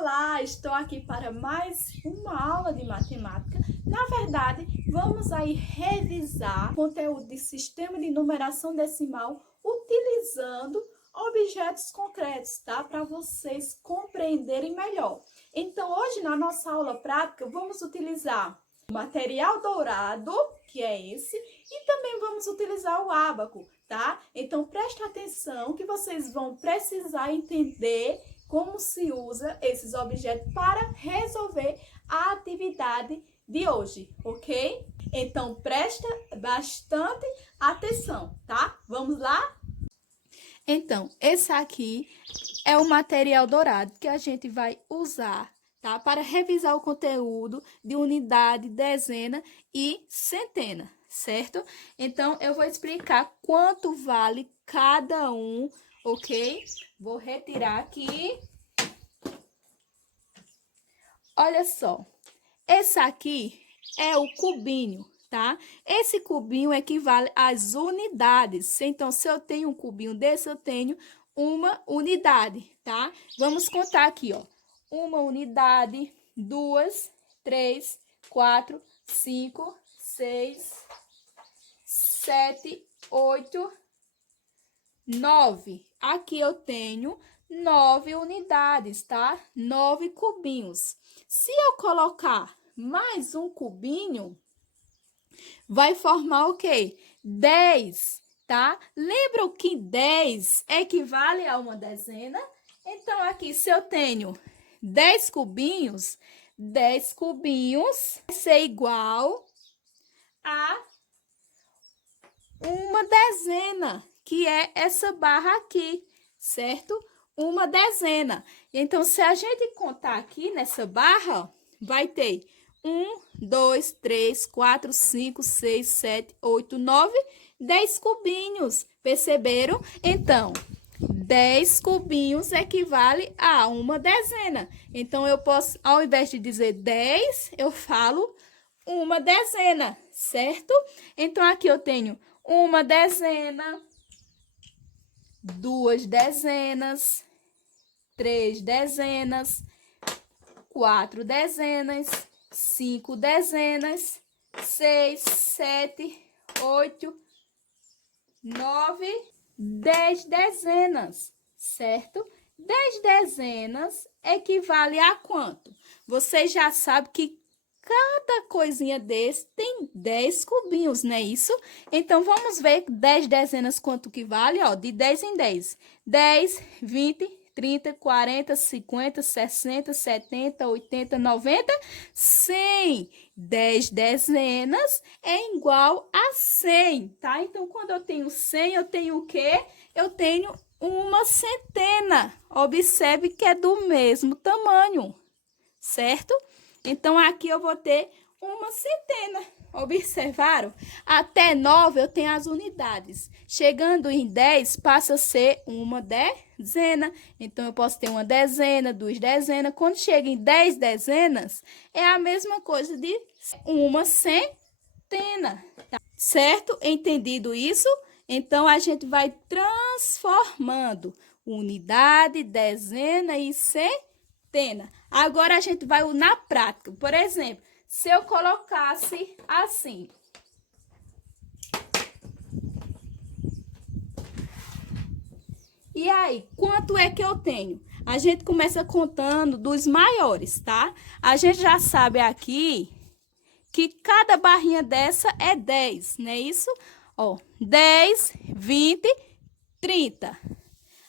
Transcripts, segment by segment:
Olá, estou aqui para mais uma aula de matemática. Na verdade, vamos aí revisar o conteúdo de sistema de numeração decimal utilizando objetos concretos, tá? Para vocês compreenderem melhor. Então, hoje na nossa aula prática, vamos utilizar o material dourado, que é esse, e também vamos utilizar o ábaco, tá? Então, presta atenção que vocês vão precisar entender como se usa esses objetos para resolver a atividade de hoje, ok? Então, presta bastante atenção, tá? Vamos lá? Então, esse aqui é o material dourado que a gente vai usar, tá? Para revisar o conteúdo de unidade, dezena e centena, certo? Então, eu vou explicar quanto vale cada um, ok? Vou retirar aqui. Olha só, esse aqui é o cubinho, tá? Esse cubinho equivale às unidades. Então, se eu tenho um cubinho desse, eu tenho uma unidade, tá? Vamos contar aqui, ó. Uma unidade, 2, 3, 4, 5, 6, 7, 8, 9. Aqui eu tenho 9 unidades, tá? 9 cubinhos. Se eu colocar mais um cubinho, vai formar o quê? 10, tá? Lembra que 10 equivale a uma dezena? Então, aqui, se eu tenho 10 cubinhos vai ser igual a uma dezena, que é essa barra aqui, certo? Uma dezena. Então, se a gente contar aqui nessa barra, ó, vai ter 1, 2, 3, 4, 5, 6, 7, 8, 9, 10 cubinhos. Perceberam? Então, 10 cubinhos equivale a uma dezena. Então, eu posso, ao invés de dizer 10, eu falo uma dezena, certo? Então, aqui eu tenho uma dezena, 2 dezenas, 3 dezenas, 4 dezenas, 5 dezenas, 6, 7, 8, 9, 10 dezenas, certo? 10 dezenas equivale a quanto? Você já sabe que cada coisinha desse tem 10 cubinhos, não é isso? Então, vamos ver 10 dezenas quanto que vale, ó, de 10 em 10. 10, 20, 30, 40, 50, 60, 70, 80, 90, 100. 10 dezenas é igual a 100, tá? Então, quando eu tenho 100, eu tenho o quê? Eu tenho uma centena. Observe que é do mesmo tamanho, certo? Então, aqui eu vou ter uma centena. Observaram? Até 9 eu tenho as unidades. Chegando em 10, passa a ser uma dezena. Então, eu posso ter uma dezena, 2 dezenas. Quando chega em 10 dezenas, é a mesma coisa de uma centena. Tá? Certo? Entendido isso? Então, a gente vai transformando unidade, dezena e centena. Agora, a gente vai na prática. Por exemplo, se eu colocasse assim. E aí, quanto é que eu tenho? A gente começa contando dos maiores, tá? A gente já sabe aqui que cada barrinha dessa é 10, não é isso? Ó, 10, 20, 30.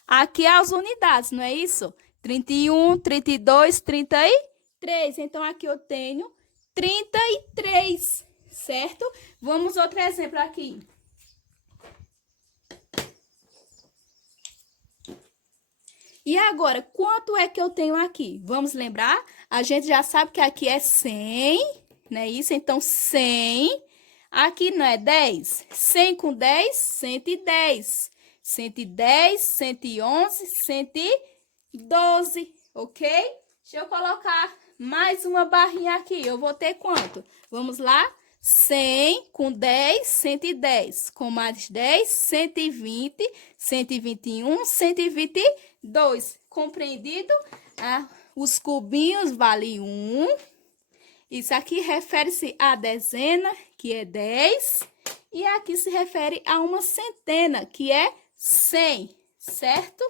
Aqui as unidades, não é isso? 31, 32, 33. Então, aqui eu tenho 33, certo? Vamos outro exemplo aqui. E agora, quanto é que eu tenho aqui? Vamos lembrar? A gente já sabe que aqui é 100, não é isso? Então, 100. Aqui não é 10? 100 com 10, 110. 110, 111, 112, ok? Deixa eu colocar mais uma barrinha aqui. Eu vou ter quanto? Vamos lá? 100 com 10, 110. Com mais 10, 120, 121, 122. Compreendido? Os cubinhos valem 1. Isso aqui refere-se à dezena, que é 10. E aqui se refere a uma centena, que é 100, certo?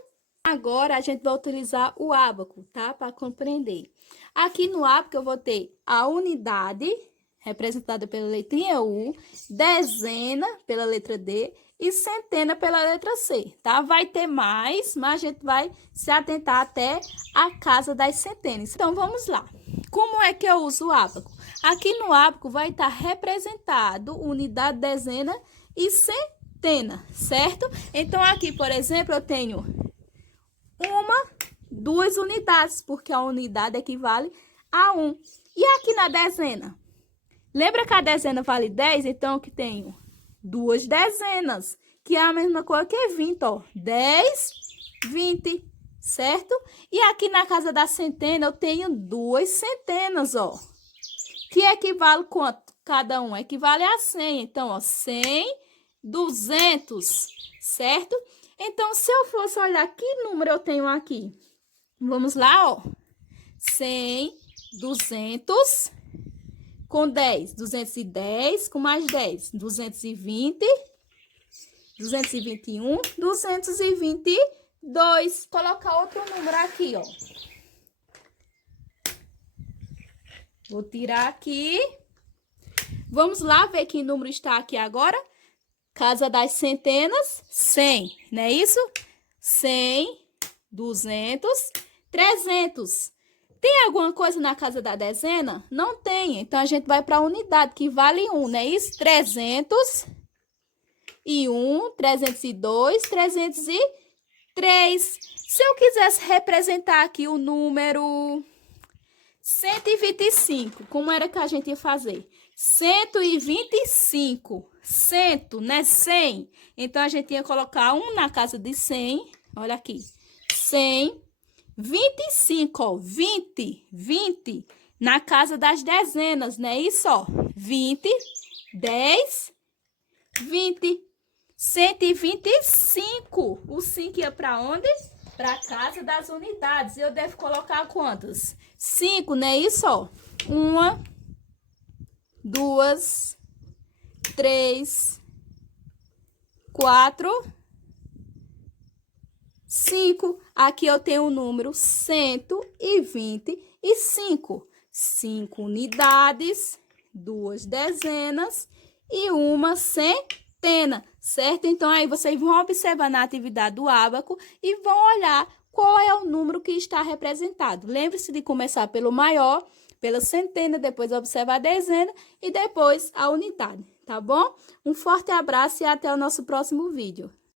Agora, a gente vai utilizar o ábaco, tá? Para compreender. Aqui no ábaco, eu vou ter a unidade, representada pela letrinha U, dezena, pela letra D, e centena pela letra C, tá? Vai ter mais, mas a gente vai se atentar até a casa das centenas. Então, vamos lá. Como é que eu uso o ábaco? Aqui no ábaco vai estar representado unidade, dezena e centena, certo? Então, aqui, por exemplo, eu tenho 2 unidades, porque a unidade equivale a 1. E aqui na dezena? Lembra que a dezena vale 10? Então, aqui tenho 2 dezenas, que é a mesma coisa que 20, ó. 10, 20, certo? E aqui na casa da centena, eu tenho 2 centenas, ó. Que equivale quanto? Cada um equivale a 100. Então, ó, 100, 200, certo? Então, se eu fosse olhar que número eu tenho aqui, vamos lá, ó. 100, 200, com 10, 210, com mais 10, 220, 221, 222. Vou colocar outro número aqui, ó. Vou tirar aqui. Vamos lá ver que número está aqui agora. Casa das centenas, 100, não é isso? 100, 200, 300. Tem alguma coisa na casa da dezena? Não tem. Então, a gente vai para a unidade, que vale 1, não é isso? 301, 302, 303. Se eu quisesse representar aqui o número 125, como era que a gente ia fazer? 125, 100, né? 100. Então, a gente ia colocar 1 na casa de 100. Olha aqui. 100, 25, ó. 20, 20 na casa das dezenas, né? Isso, ó. 20, 10, 20. 125. O 5 ia para onde? Para a casa das unidades. Eu devo colocar quantas? 5, né? Isso, ó. 1, 2, 3, 4, 5. Aqui eu tenho o número 125. 5 unidades, 2 dezenas e 1 centena, certo? Então, aí vocês vão observar na atividade do ábaco e vão olhar qual é o número que está representado. Lembre-se de começar pelo maior, pela centena, depois observar a dezena e depois a unidade, tá bom? Um forte abraço e até o nosso próximo vídeo.